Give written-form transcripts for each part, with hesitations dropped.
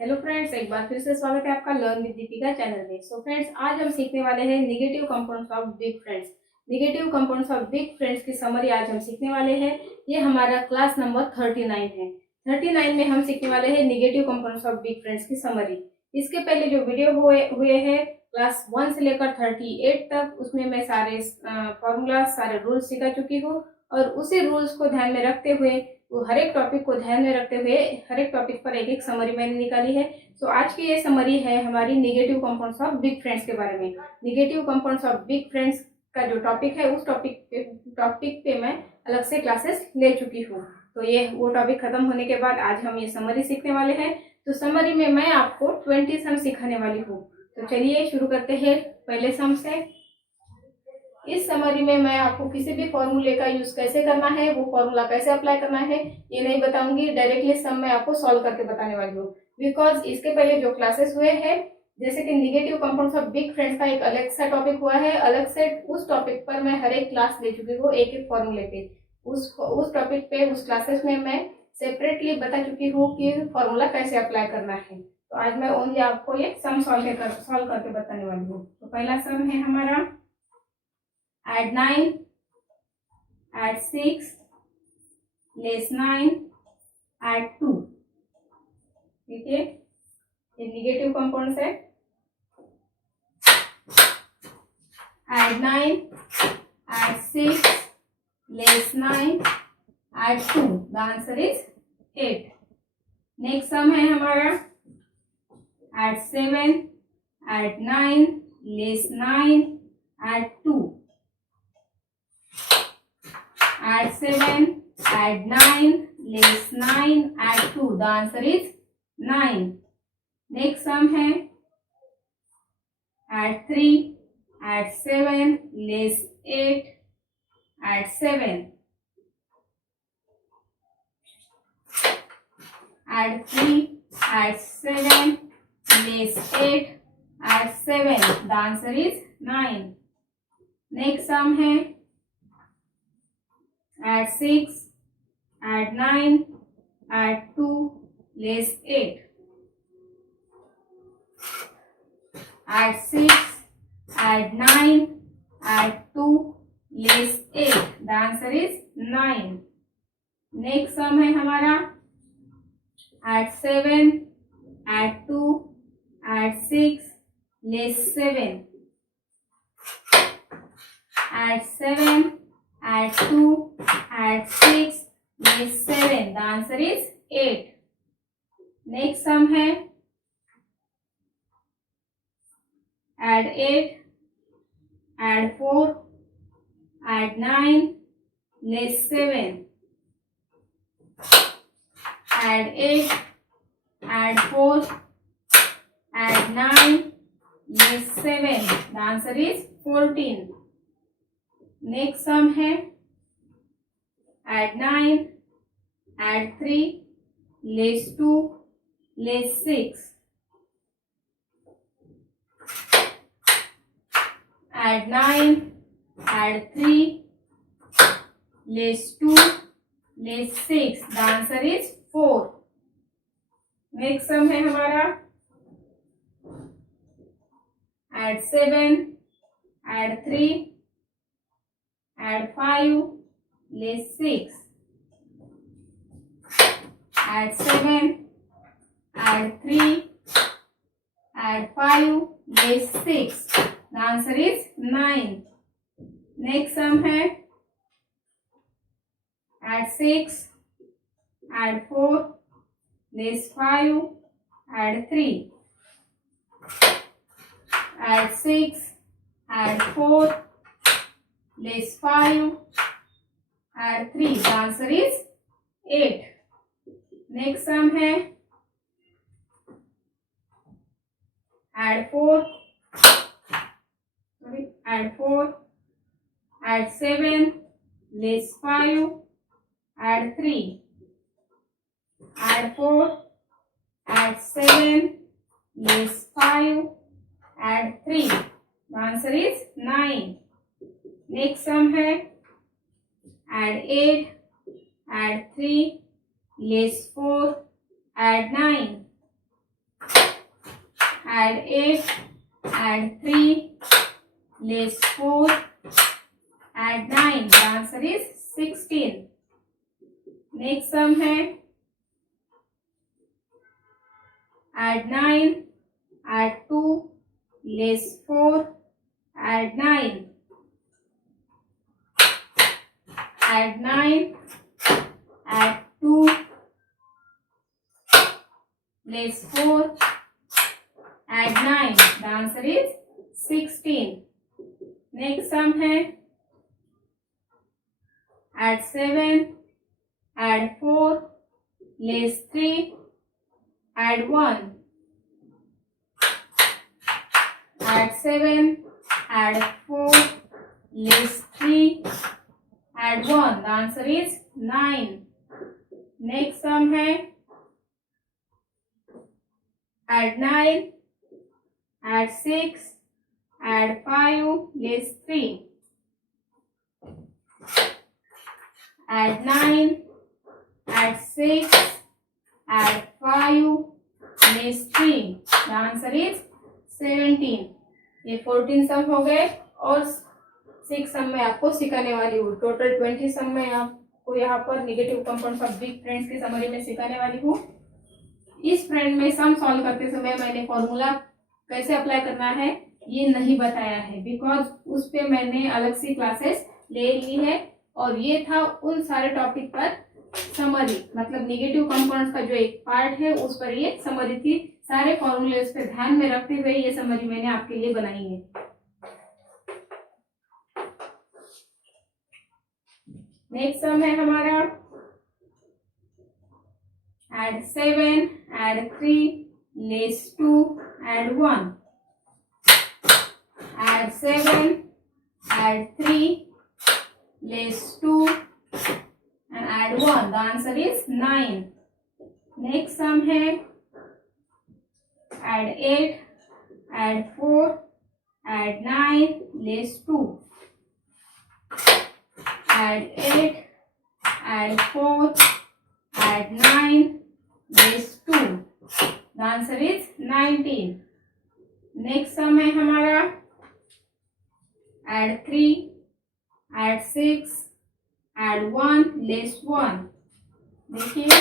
Hello friends, एक बार फिर से स्वागत है आपका लर्न विद दीपिका चैनल में। सो फ्रेंड्स, आज हम सीखने वाले हैं negative compounds of big friends. Negative compounds of big friends की समरी आज हम सीखने वाले हैं। ये हमारा क्लास नंबर 39 है। 39 में हम सीखने वाले हैं negative compounds of big friends की समरी। इसके पहले जो वीडियो हुए हैं क्लास 1 से लेकर 38 तक, उसमें मैं सारे फॉर्मूला, सारे रूल्स सिखा चुकी हूँ और उसी रूल्स को ध्यान में रखते हुए, वो हर एक टॉपिक को ध्यान में रखते हुए हर एक टॉपिक पर एक एक समरी मैंने निकाली है। तो आज की ये समरी है हमारी negative compounds of big friends के बारे में। Negative compounds of big friends का जो टॉपिक है, उस टॉपिक पे मैं अलग से क्लासेस ले चुकी हूँ। तो ये वो टॉपिक खत्म होने के बाद आज हम ये समरी सीखने वाले हैं। तो समरी में मैं आपको 20 सम सिखाने वाली हूँ। तो चलिए शुरू करते हैं पहले सम से। इस समरी में मैं आपको किसी भी फॉर्मूले का यूज कैसे करना है, वो फॉर्मूला कैसे अप्लाई करना है, ये नहीं बताऊंगी। डायरेक्टली सम मैं आपको सॉल्व करके बताने वाली हूँ। बिकॉज इसके पहले जो क्लासेस हुए हैं, जैसे कि negative compounds of big friends का एक अलग सा टॉपिक हुआ है, अलग से उस टॉपिक पर मैं हर एक क्लास दे चुकी हूँ, एक एक फॉर्मूले पे। उस टॉपिक पे उस क्लासेस में मैं सेपरेटली बता चुकी हूँ कि फॉर्मूला कैसे अप्लाई करना है। तो आज मैं ओनली आपको ये सम सॉल्व करके बताने वाली हूँ। तो पहला सम है हमारा add 9, add 6, less 9, add 2। ठीक है, ये निगेटिव कंपाउंड्स है। add 9, add 6, less 9, add 2। The answer is 8। Next sum है हमारा add 7, add 9, less 9, add 2। add 7, add 9, less 9, add 2। The answer is 9। Next sum है add 3, add 7, less 8, add 7। add 3, add 7, less 8, add 7। The answer is 9। Next sum है add 6, add 9, add 2, less 8। add 6, add 9, add 2, less 8। The answer is 9। Next sum है हमारा add 7, add 2, add 6, less 7। add 7, add 2, add 6, less 7। The answer is 8। Next sum है add 8, add 4, add 9, less 7। add 8, add 4, add 9, less 7। The answer is 14। Next sum है add 9, add 3, less 2, less 6। add 9, add 3, less 2, less 6। The answer is 4। Next sum है हमारा add 7, add 3, add 5, less 6। add 7, add 3, add 5, less 6। The answer is 9। Next sum है add 6, add 4, less 5, add 3। add 6, add 4, less 5, add 3। The answer is 8। Next sum है add 4, add 7, less 5, add 3। add 4, add 7, less 5, add 3। The answer is 9। Next sum है add 8, add 3, less 4, add 9। add 8, add 3, less 4, add 9. The answer is 16. Next sum है add 9, add 2, less 4, add 9, add 9, add 2, less 4, add 9. The answer is 16. Next sum है add 7, add 4, less 3, add 1, add 7, add 4, less 3, add 1. The answer is 9. Next sum है add 9, add 6, add 5, less 3, add 9, add 6, add 5, less 3. The answer is 17. ये 14 सम हो गए और 6 सम में आपको सिखाने वाली हूँ। टोटल 20 सम में आपको यहाँ पर negative compounds of big friends की समरी में सिखाने वाली हूँ। इस फ्रेंड में सम सॉल्व करते समय मैंने फॉर्मूला कैसे अप्लाई करना है ये नहीं बताया है, बिकॉज उस पे मैंने अलग से क्लासेस ले ली है और ये था उन सारे टॉपिक पर समरी, मतलब निगेटिव कंपाउंड्स का जो एक पार्ट है उस पर ये समरी थी। सारे फॉर्मूले उस पर ध्यान में रखते हुए ये समरी मैंने आपके लिए बनाई है। नेक्स्ट सम है हमारा add 7, add 3, less 2, add 1, add 7, add 3, less 2, and add 1. The answer is 9. Next sum है add 8, add 4, add 9, less 2, add 8, add 4, add 9, less 2. The answer is 19. Next sum है हमारा add 3, add 6, add 1, less 1. देखिए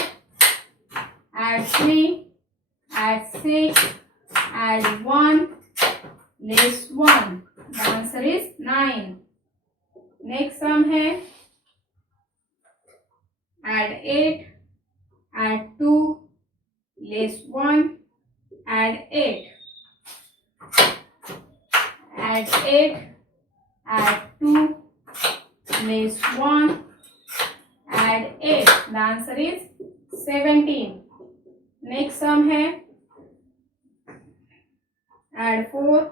add 3, add 6, add 1, less 1. The answer is 9. Next sum है add 8, add 2, less 1, add 8, add 8, add 2, less 1, add 8. The answer is 17. Next sum है add 4,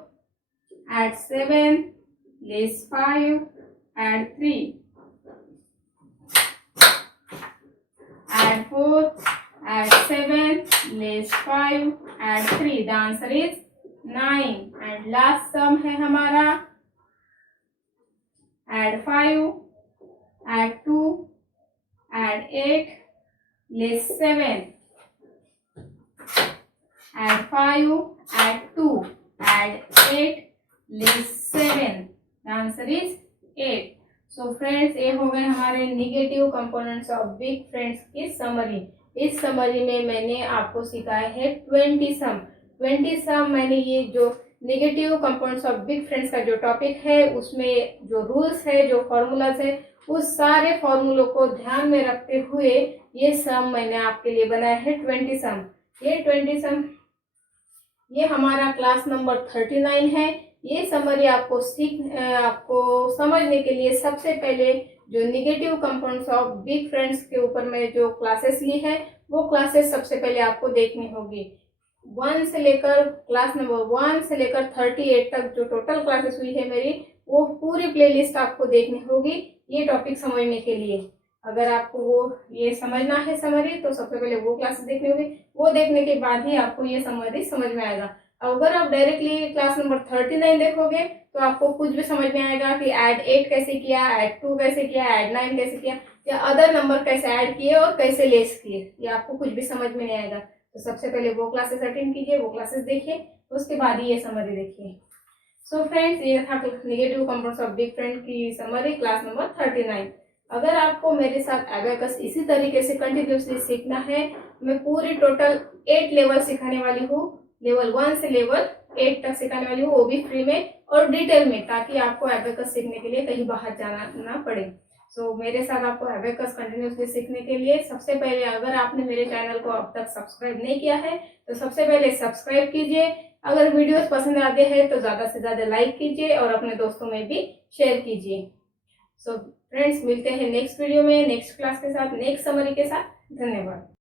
add 7, less 5, add 3, add 4, add 7, less 5, add 3. The answer is 9. And last sum है हमारा add 5, add 2, add 8, less 7, add 5, add 2, add 8, less 7. The answer is 8. So friends ये हो गए हमारे negative components of big friends की summary. इस summary में मैंने आपको सिखाया है 20 सम। 20 सम मैंने ये जो negative components of big friends का जो टॉपिक है उसमें जो रूल्स है, जो फॉर्मूलाज है, उस सारे फॉर्मूलों को ध्यान में रखते हुए ये सम मैंने आपके लिए बनाया है 20 सम। ये 20 सम ये हमारा क्लास नंबर 39 है। ये समरी आपको समझने के लिए सबसे पहले जो negative compounds of big friends के ऊपर में जो क्लासेस ली है वो क्लासेस सबसे पहले आपको देखनी होगी। 1 से लेकर क्लास नंबर 1 से लेकर 38 तक जो टोटल क्लासेस हुई है मेरी, वो पूरी प्लेलिस्ट आपको देखनी होगी ये टॉपिक समझने के लिए। अगर आपको वो ये समझना है समरी तो सबसे पहले वो क्लासेस देखनी होगी। वो देखने के बाद ही आपको ये समरी समझ में आएगा। अगर आप डायरेक्टली क्लास नंबर 39 देखोगे तो आपको कुछ भी समझ में आएगा कि ऐड 8 कैसे किया, ऐड 2 कैसे किया, ऐड 9 कैसे किया, या अदर नंबर कैसे ऐड किए और कैसे लेस किए, ये आपको कुछ भी समझ में नहीं आएगा। तो सबसे पहले वो क्लासेस अटेंड कीजिए, वो क्लासेस देखिए, उसके बाद ही ये समरी देखिए। सो फ्रेंड्स, ये था negative compounds of big friend की समरी, क्लास नंबर 39। अगर आपको मेरे साथ एबाकस इसी तरीके से कंटिन्यूसली सीखना है, मैं पूरी टोटल 8 लेवल सिखाने वाली हूँ, लेवल 1 से लेवल 8 तक सिखाने वाली हूँ, वो भी फ्री में और डिटेल में, ताकि आपको एबाकस सीखने के लिए कहीं बाहर जाना ना पड़े। सो मेरे साथ आपको एबाकस कंटिन्यूसली सीखने के लिए सबसे पहले, अगर आपने मेरे चैनल को अब तक सब्सक्राइब नहीं किया है तो सबसे पहले सब्सक्राइब कीजिए। अगर वीडियोस पसंद आते हैं तो ज़्यादा से ज़्यादा लाइक कीजिए और अपने दोस्तों में भी शेयर कीजिए। सो फ्रेंड्स, मिलते हैं नेक्स्ट वीडियो में, नेक्स्ट क्लास के साथ, नेक्स्ट समरी के साथ। धन्यवाद।